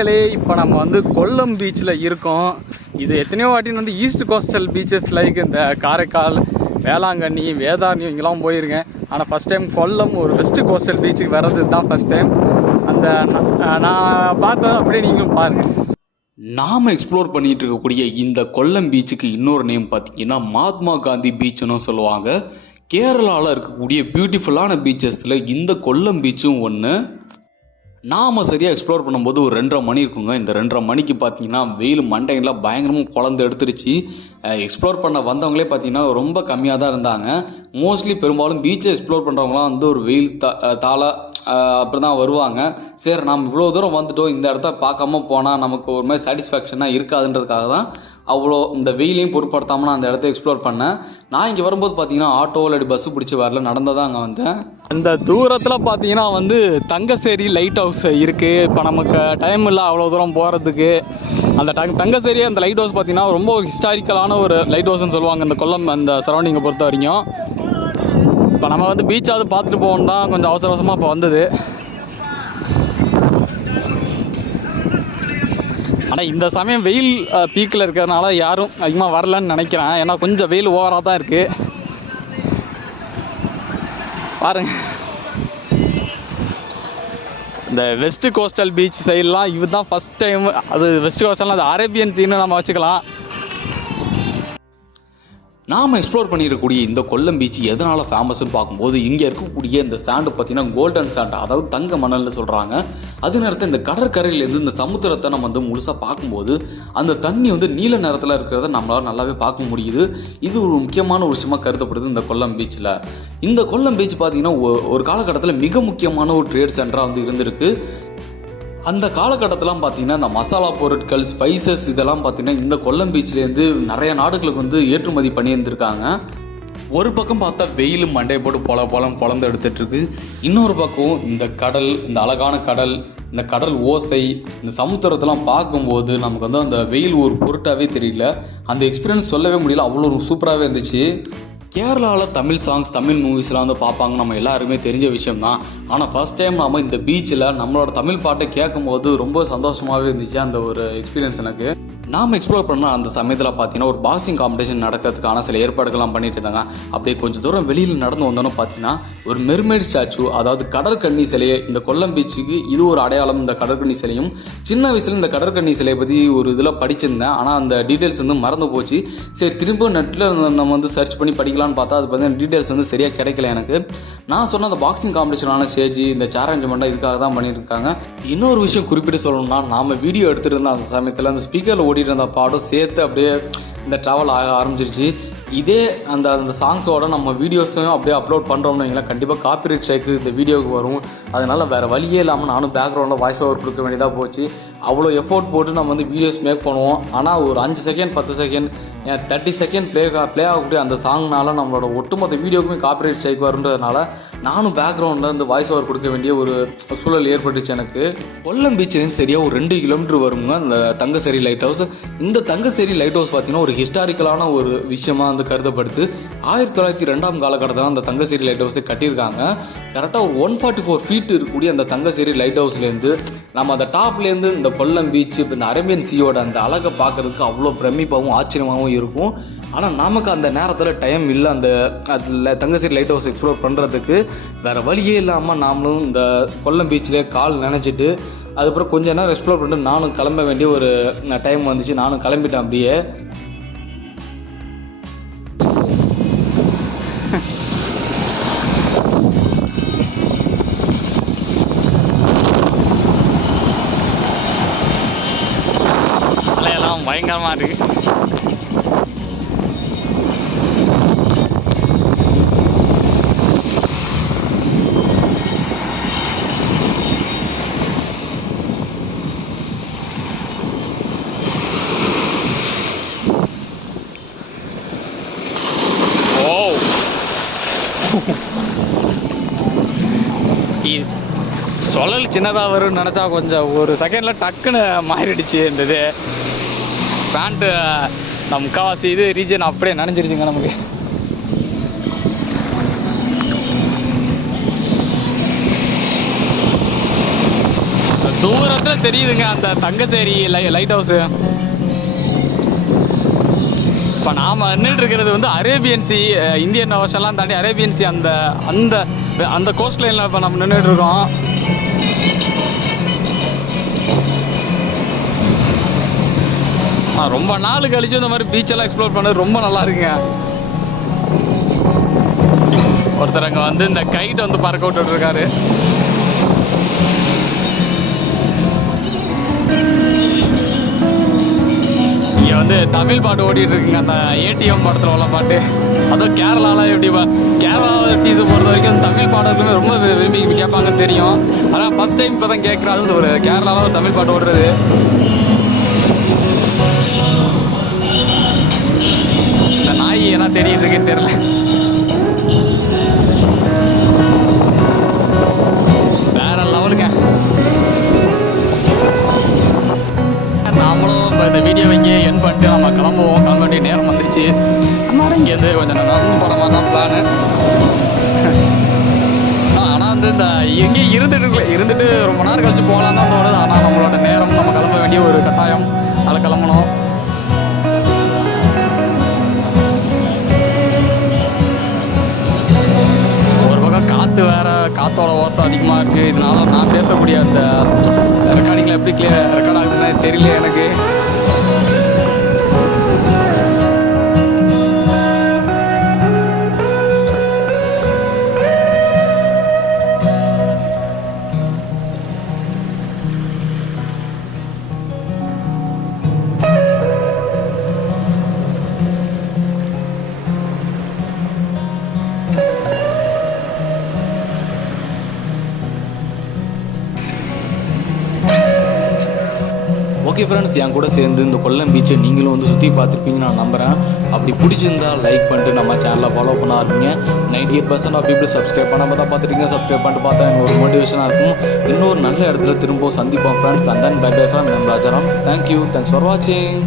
மக்களே இப்போ நம்ம வந்து கொல்லம் பீச்சில் இருக்கோம். இது எத்தனையோ வாட்டின்னு வந்து ஈஸ்ட் கோஸ்டல் பீச்சஸ் லைக் இந்த காரைக்கால் வேளாங்கண்ணி வேதாரண்யம் இங்கெல்லாம் போயிருக்கேன். ஆனால் ஃபஸ்ட் டைம் கொல்லம் ஒரு வெஸ்ட் கோஸ்டல் பீச்சுக்கு வர்றது தான் ஃபஸ்ட் டைம் அந்த நான் நான் அப்படியே நீங்களும் பாருங்கள் நாம் எக்ஸ்ப்ளோர் பண்ணிகிட்டு இருக்கக்கூடிய இந்த கொல்லம் பீச்சுக்கு இன்னொரு நேம் பார்த்தீங்கன்னா மகாத்மா காந்தி பீச்சுன்னு சொல்லுவாங்க. கேரளாவில் இருக்கக்கூடிய பியூட்டிஃபுல்லான பீச்சஸில் இந்த கொல்லம் பீச்சும் ஒன்று நாம் சரியாக எக்ஸ்ப்ளோர் பண்ணும்போது ஒரு ரெண்டரை மணி இருக்குங்க. இந்த ரெண்டரை மணிக்கு பார்த்தீங்கன்னா வெயில் மண்டையெல்லாம் பயங்கரமாக குழந்த எடுத்துருச்சு. எக்ஸ்ப்ளோர் பண்ண வந்தவங்களே பார்த்தீங்கன்னா ரொம்ப கம்மியாக தான் இருந்தாங்க. மோஸ்ட்லி பெரும்பாலும் பீச்சை எக்ஸ்ப்ளோர் பண்ணுறவங்களாம் வந்து ஒரு வெயில் தா தாள அப்படி தான் வருவாங்க. சரி நாம் இவ்வளோ தூரம் வந்துட்டோம். இந்த இடத்த பார்க்காம போனால் நமக்கு ஒரு மாதிரி சாட்டிஸ்ஃபேக்ஷனாக இருக்காதுன்றதுக்காக தான் அவ்வளோ இந்த வெயிலையும் பொருட்படுத்தாமல் நான் அந்த இடத்த எக்ஸ்ப்ளோர் பண்ணேன். நான் இங்கே வரும்போது பார்த்தீங்கன்னா ஆட்டோ இல்லாட்டி பஸ்ஸு பிடிச்சி வரல நடந்து தான் அங்கே வந்தேன். அந்த தூரத்தில் பார்த்தீங்கன்னா வந்து தங்கசேரி லைட் ஹவுஸ் இருக்குது இப்போ நமக்கு டைம் இல்லை அவ்வளோ தூரம் போகிறதுக்கு அந்த டங் தங்கசேரி அந்த லைட் ஹவுஸ் பார்த்தீங்கன்னா ரொம்ப ஒரு ஹிஸ்டாரிக்கலான ஒரு லைட் ஹவுஸ்னு சொல்லுவாங்க. இந்த கொல்லம் அந்த சரௌண்டிங்கை பொறுத்த வரைக்கும். இப்போ நம்ம வந்து பீச்சாவது பார்த்துட்டு போகணும் தான் கொஞ்சம் அவசர அவசரமாக இப்போ வந்தது. ஆனால் இந்த சமயம் வெயில் பீக்கில் இருக்கிறதுனால யாரும் அதிகமாக வரலன்னு நினைக்கிறேன். ஏன்னா கொஞ்சம் வெயில் ஓவராக தான் இருக்குது பாருங்க. இந்த வெஸ்ட் கோஸ்டல் பீச் சைட்லாம் இது தான் ஃபஸ்ட் டைம் அது வெஸ்ட் கோஸ்டல்னால் அது அரேபியன் சீன்னு நம்ம வச்சுக்கலாம். நாம் எக்ஸ்ப்ளோர் பண்ணியிருக்கக்கூடிய இந்த கொல்லம் பீச் எதனால் ஃபேமஸ்னு பார்க்கும்போது இங்கே இருக்கக்கூடிய இந்த சாண்டு பார்த்தீங்கன்னா கோல்டன் சாண்ட் அதாவது தங்க மணல்னு சொல்கிறாங்க அது நேரத்தில் இந்த கடற்கரையிலேருந்து இந்த சமுத்திரத்தை நம்ம வந்து முழுசாக பார்க்கும்போது அந்த தண்ணி வந்து நீல நிறத்தில் இருக்கிறத நம்மளால் நல்லாவே பார்க்க முடியுது. இது ஒரு முக்கியமான ஒரு விஷயமா கருதப்படுது இந்த கொல்லம் பீச்சில் இந்த கொல்லம் பீச் பார்த்தீங்கன்னா ஒரு காலகட்டத்தில் மிக முக்கியமான ஒரு ட்ரேட் சென்டராக வந்து இருந்திருக்கு. அந்த காலகட்டத்திலாம் பார்த்தீங்கன்னா இந்த மசாலா பொருட்கள் ஸ்பைசஸ் இதெல்லாம் பார்த்தீங்கன்னா இந்த கொல்லம் பீச்லேருந்து நிறைய நாடுகளுக்கு வந்து ஏற்றுமதி பண்ணியிருந்திருக்காங்க. ஒரு பக்கம் பார்த்தா வெயில் மண்டையை போட்டு பொல பொலம் குழந்த எடுத்துட்டு இன்னொரு பக்கம் இந்த கடல் இந்த அழகான கடல் இந்த கடல் ஓசை இந்த சமுத்திரத்தெல்லாம் பார்க்கும்போது நமக்கு வந்து அந்த வெயில் ஒரு பொருட்டாகவே தெரியல. அந்த எக்ஸ்பீரியன்ஸ் சொல்லவே முடியல. அவ்வளோ ஒரு சூப்பராகவே இருந்துச்சு. கேரளாவில் தமிழ் சாங்ஸ் தமிழ் மூவிஸ்லாம் வந்து பார்ப்பாங்க. நம்ம எல்லாருமே தெரிஞ்ச விஷயம் தான் ஆனால் ஃபர்ஸ்ட் டைம் நம்ம இந்த பீச்சில் நம்மளோட தமிழ் பாட்டை கேட்கும்போது ரொம்ப சந்தோஷமாகவே இருந்துச்சு. அந்த ஒரு எக்ஸ்பீரியன்ஸ் எனக்கு. நாம் எக்ஸ்ப்ளோர் பண்ண அந்த சமயத்தில் பார்த்தீங்கன்னா ஒரு பாக்ஸிங் காம்படிஷன் நடக்கிறதுக்கான சில ஏற்பாடுகள்லாம் பண்ணிட்டு இருந்தாங்க. அப்படியே கொஞ்சம் தூரம் வெளியில் நடந்து வந்தோன்னு பார்த்தீங்கன்னா ஒரு மெர்மைட் ஸ்டாச்சு அதாவது கடற்கண்ணி சிலையை இந்த கொல்லம் பீச்சுக்கு இது ஒரு அடையாளம். இந்த கடற்கண்ணி சிலையும் சின்ன வயசுல இந்த கடற்கன்னி சிலையை பற்றி ஒரு இதில் படிச்சிருந்தேன். ஆனால் அந்த டீட்டெயில்ஸ் வந்து மறந்து போச்சு. சரி திரும்ப நெட்டில் நம்ம வந்து சர்ச் பண்ணி படிக்கலாம்னு பார்த்தா அது பார்த்தீங்கன்னா டீட்டெயில்ஸ் வந்து சரியாக கிடைக்கல எனக்கு. நான் சொன்ன அந்த பாக்ஸிங் காம்படிஷனான ஸ்டேஜ் இந்த சேரஞ்சமெண்ட்டாக இதுக்காக தான் பண்ணியிருக்காங்க இன்னொரு விஷயம் குறிப்பிட்டு சொல்லணும்னா நாம் வீடியோ எடுத்துருந்த அந்த சமயத்தில் அந்த ஸ்பீக்கரில் ஓடி ஓடிட்டு இருந்த பாடம் சேர்த்து அப்படியே இந்த ட்ராவல் ஆக ஆரம்பிச்சிருச்சு. இதே அந்த அந்த சாங்ஸோட நம்ம வீடியோஸையும் அப்படியே அப்லோட் பண்ணுறோம்னு வைங்களேன் கண்டிப்பாக காப்பிரைட் ஸ்ட்ரைக்கு இந்த வீடியோவுக்கு வரும். அதனால் வேறு வழியே இல்லாமல் நானும் பேக்ரவுண்டில் வாய்ஸ் ஓவர் கொடுக்க வேண்டியதாக போச்சு. அவ்வளோ எஃபோர்ட் போட்டு நம்ம வந்து வீடியோஸ் மேக் பண்ணுவோம். ஆனால் ஒரு அஞ்சு செகண்ட் பத்து second thirty second play play ஆகக்கூடிய அந்த சாங்னால நம்மளோட ஒட்டுமொத்த வீடியோக்குமே காப்பிரைட் ஸ்ட்ரைக் வருன்றதுனால நானும் பேக்ரவுண்டில் வந்து வாய்ஸ் ஓவர் கொடுக்க வேண்டிய ஒரு சூழல் ஏற்பட்டுச்சு எனக்கு. கொல்லம் பீச்சிலேருந்து சரியாக ஒரு ரெண்டு கிலோமீட்டர் வருங்க அந்த தங்கசேரி லைட் ஹவுஸ் இந்த தங்கசேரி லைட் ஹவுஸ் பார்த்தீங்கன்னா ஒரு ஹிஸ்டாரிக்கலான ஒரு விஷயமா வந்து கருதப்படுத்து ஆயிரத்தி தொள்ளாயிரத்தி ரெண்டாம் காலகட்டத்தில் அந்த தங்கசேரி லைட் ஹவுஸை கட்டியிருக்காங்க. கரெக்டாக ஒரு ஒன் ஃபார்ட்டி ஃபோர் ஃபீட் இருக்கக்கூடிய அந்த தங்கசேரி லைட் ஹவுஸ்லேருந்து நம்ம அந்த டாப்லேருந்து இந்த கொல்லம் பீச் இப்போ இந்த அரேபியன் சீயோட அந்த அழகை பார்க்கறதுக்கு அவ்வளோ பிரமிப்பாகவும் ஆச்சரியமாகவும் இருக்கும். ஆனால் நமக்கு அந்த நேரத்தில் டைம் இல்லை அந்த அதில் தங்கசேரி லைட் ஹவுஸ் எக்ஸ்ப்ளோர் பண்ணுறதுக்கு வேறு வழியே இல்லாமல் நாமளும் இந்த கொல்லம் பீச்சில் கால் நினச்சிட்டு அதுக்கப்புறம் கொஞ்ச நேரம் எக்ஸ்ப்ளோர் பண்ணிட்டு நானும் கிளம்ப வேண்டிய ஒரு டைம் வந்துச்சு. நானும் கிளம்பிட்டேன் அப்படியே. பயங்கரமாக இருக்குது ஓ இ- சுழல் சின்னதாக வரும்னு நினச்சா கொஞ்சம் ஒரு செகண்டில் டக்குன்னு மாறிடுச்சு இந்த இது பேண்ட்டு நம்ம முக்கால்வாசி இது ரீஜன் அப்படியே நினைஞ்சிருச்சுங்க நமக்கு. தூரத்தில் தெரியுதுங்க அந்த தங்கசேரி லை லைட் ஹவுஸு இப்போ நாம் நின்றுட்டு இருக்கிறது வந்து அரேபியன் சி இந்தியன் ஓஷன்லாம் தாண்டி அரேபியன் சி அந்த அந்த அந்த கோஸ்ட் லைனில் இப்போ நம்ம நின்றுட்டு இருக்கோம். ஆ, ரொம்ப நாள் கழிச்சு இந்த மாதிரி பீச்செல்லாம் எக்ஸ்ப்ளோர் பண்ணது ரொம்ப நல்லா இருக்குங்க. ஒருத்தர் அங்கே வந்து இந்த கைட் வந்து பறக்க விட்டுட்டு இருக்காரு இங்கே வந்து தமிழ் பாட்டு ஓடிட்டு இருக்குங்க அந்த ஏடிஎம் படத்தில் உள்ள பாட்டு. அதுவும் கேரளாவில் எப்படி கேரளாவில் டீஸை பொறுத்த வரைக்கும் தமிழ் பாடல்களுமே ரொம்ப விரும்பி கேட்பாங்கன்னு தெரியும். ஆனால் ஃபஸ்ட் டைம் இப்போ தான் கேட்குறேன் அது ஒரு கேரளாவில் தமிழ் பாட்டு ஓடுறது. தெரியுது இருக்குன்னு தெரியல. வேற லெவலுங்க. நாமளும் இப்போ இந்த வீடியோ இங்கே என் பண்ணிட்டு நம்ம கிளம்புவோம். கிளம்ப வேண்டிய நேரம் வந்துருச்சு. நம்ம இங்கேருந்து கொஞ்சம் நடந்து போகிற மாதிரி தான் பிளானு ஆனால் வந்து இந்த எங்கேயும் இருந்துட்டு இருக்கல இருந்துட்டு ரொம்ப நேரம் கழிச்சு போகலான்னு தான் தோணுது. ஆனால் நம்மளோட நேரம் நமக்கு காற்றோட அதிகமாக இருக்குது இதனால் நான் பேசக்கூடிய அந்த ரெக்கார்டிங்கில் எப்படி கிளியர் ரெக்கார்ட் ஆகுதுன்னு தெரியல எனக்கு. ஓகே ஃப்ரெண்ட்ஸ் என் கூட சேர்ந்து இந்த கொல்லம் பீச்சை நீங்களும் வந்து சுற்றி பார்த்துருப்பீங்கன்னு நான் நம்புகிறேன் அப்படி பிடிச்சிருந்தா லைக் பண்ணிட்டு நம்ம சேனலை ஃபாலோ பண்ண ஆரம்பிங்க ninety eight percent of people subscribe பண்ணாமல் தான் பார்த்துருக்கீங்க. சப்ஸ்கிரைப் பண்ணிட்டு பார்த்தா எனக்கு ஒரு மோட்டிவேஷனாக இருக்கும். இன்னொரு நல்ல இடத்துல திரும்ப சந்திப்போம் friends and then bye bye from நம்ம ராஜாராம் தேங்க்யூ தேங்க்ஸ் ஃபார் வாட்சிங்